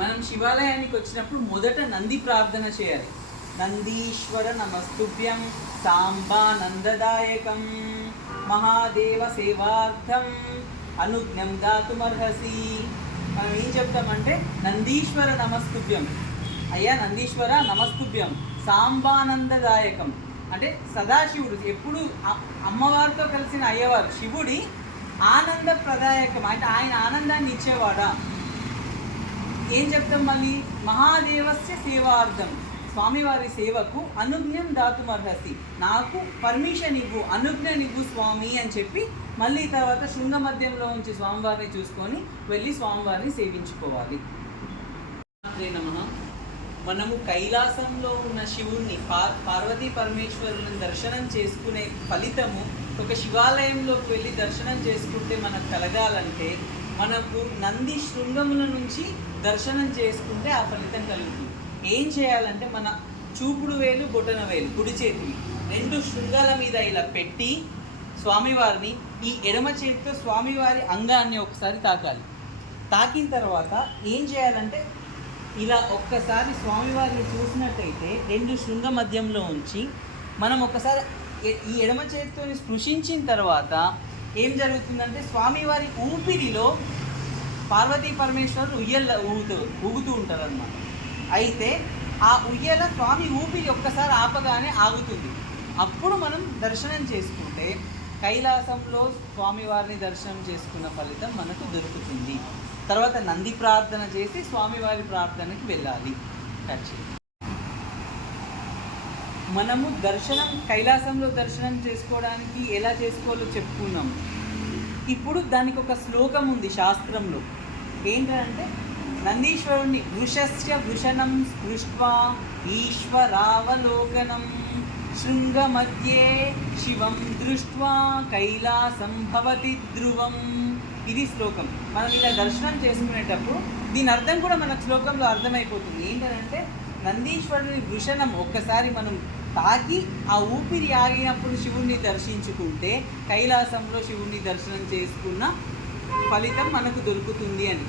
మనం శివాలయానికి వచ్చినప్పుడు మొదట నంది ప్రార్థన చేయాలి. నందీశ్వర నమస్తుభ్యం సాంబా నందదాయకం మహాదేవ సేవార్థం అనుజ్ఞం దాతుమర్హసి. మనం ఏం చెప్తామంటే నందీశ్వర నమస్తుభ్యం, అయ్యా నందీశ్వర నమస్తుభ్యం సాంబానందదాయకం అంటే సదాశివుడు ఎప్పుడు అమ్మవారితో కలిసిన అయ్యవారు శివుడి ఆనంద ప్రదాయకం అంటే ఆయన ఆనందాన్ని ఇచ్చేవాడా. ఏం చెప్తాం మళ్ళీ మహాదేవస్య సేవార్థం స్వామివారి సేవకు అనుజ్ఞం దాతుమర్హసి, నాకు పర్మిషన్ ఇవ్వు అనుజ్ఞనివ్వు స్వామి అని చెప్పి మళ్ళీ తర్వాత శృంగ మధ్యంలో ఉంచి స్వామివారిని చూసుకొని వెళ్ళి స్వామివారిని సేవించుకోవాలి. నమః. మనము కైలాసంలో ఉన్న శివుణ్ణి పార్వతీ పరమేశ్వరుని దర్శనం చేసుకునే ఫలితము ఒక శివాలయంలోకి వెళ్ళి దర్శనం చేసుకుంటే మనకు కలగాలంటే మనకు నంది శృంగముల నుంచి దర్శనం చేసుకుంటే ఆ ఫలితం కలుగుతుంది. ఏం చేయాలంటే మన చూపుడు వేలు బొటన వేలు కుడి చేతిని రెండు శృంగాల మీద ఇలా పెట్టి స్వామివారిని ఈ ఎడమ చేతితో స్వామివారి అంగాన్ని ఒకసారి తాకాలి. తాకిన తర్వాత ఏం చేయాలంటే ఇలా ఒక్కసారి స్వామివారిని చూసినట్టయితే రెండు శృంగ మధ్యంలో ఉంచి మనం ఒకసారి ఈ ఎడమ చేతితో స్పృశించిన తర్వాత ఏం జరుగుతుందంటే స్వామివారి ఊపిరిలో పార్వతీ పరమేశ్వరుడు ఊగుతూ ఉంటారు అన్నమాట. అయితే ఆ ఉయ్యల స్వామి ఊపిరి ఒక్కసారి ఆపగానే ఆగుతుంది. అప్పుడు మనం దర్శనం చేసుకుంటే కైలాసంలో స్వామివారిని దర్శనం చేసుకున్న ఫలితం మనకు దొరుకుతుంది. తర్వాత నంది ప్రార్థన చేసి స్వామివారి ప్రార్థనకి వెళ్ళాలి. మనము దర్శనం కైలాసంలో దర్శనం చేసుకోవడానికి ఎలా చేసుకోవాలో చెప్పుకున్నాం. ఇప్పుడు దానికి ఒక శ్లోకం ఉంది శాస్త్రంలో. ఏంటంటే నందీశ్వరుణ్ణి వృషస్య వృషణం స్పృష్ట్వా ఈశ్వరావలోకనం శృంగ మధ్యే శివం దృష్ట్వా కైలాసం భవతి ధ్రువం. ఇది శ్లోకం. మనం ఇలా దర్శనం చేసుకునేటప్పుడు దీని అర్థం కూడా మనకు శ్లోకంలో అర్థమైపోతుంది. ఏంటంటే నందీశ్వరుని వృషణం ఒక్కసారి మనం తాకి ఆ ఊపిరి ఆగినప్పుడు శివుణ్ణి దర్శించుకుంటే కైలాసంలో శివుణ్ణి దర్శనం చేసుకున్న ఫలితం మనకు దొరుకుతుంది అని.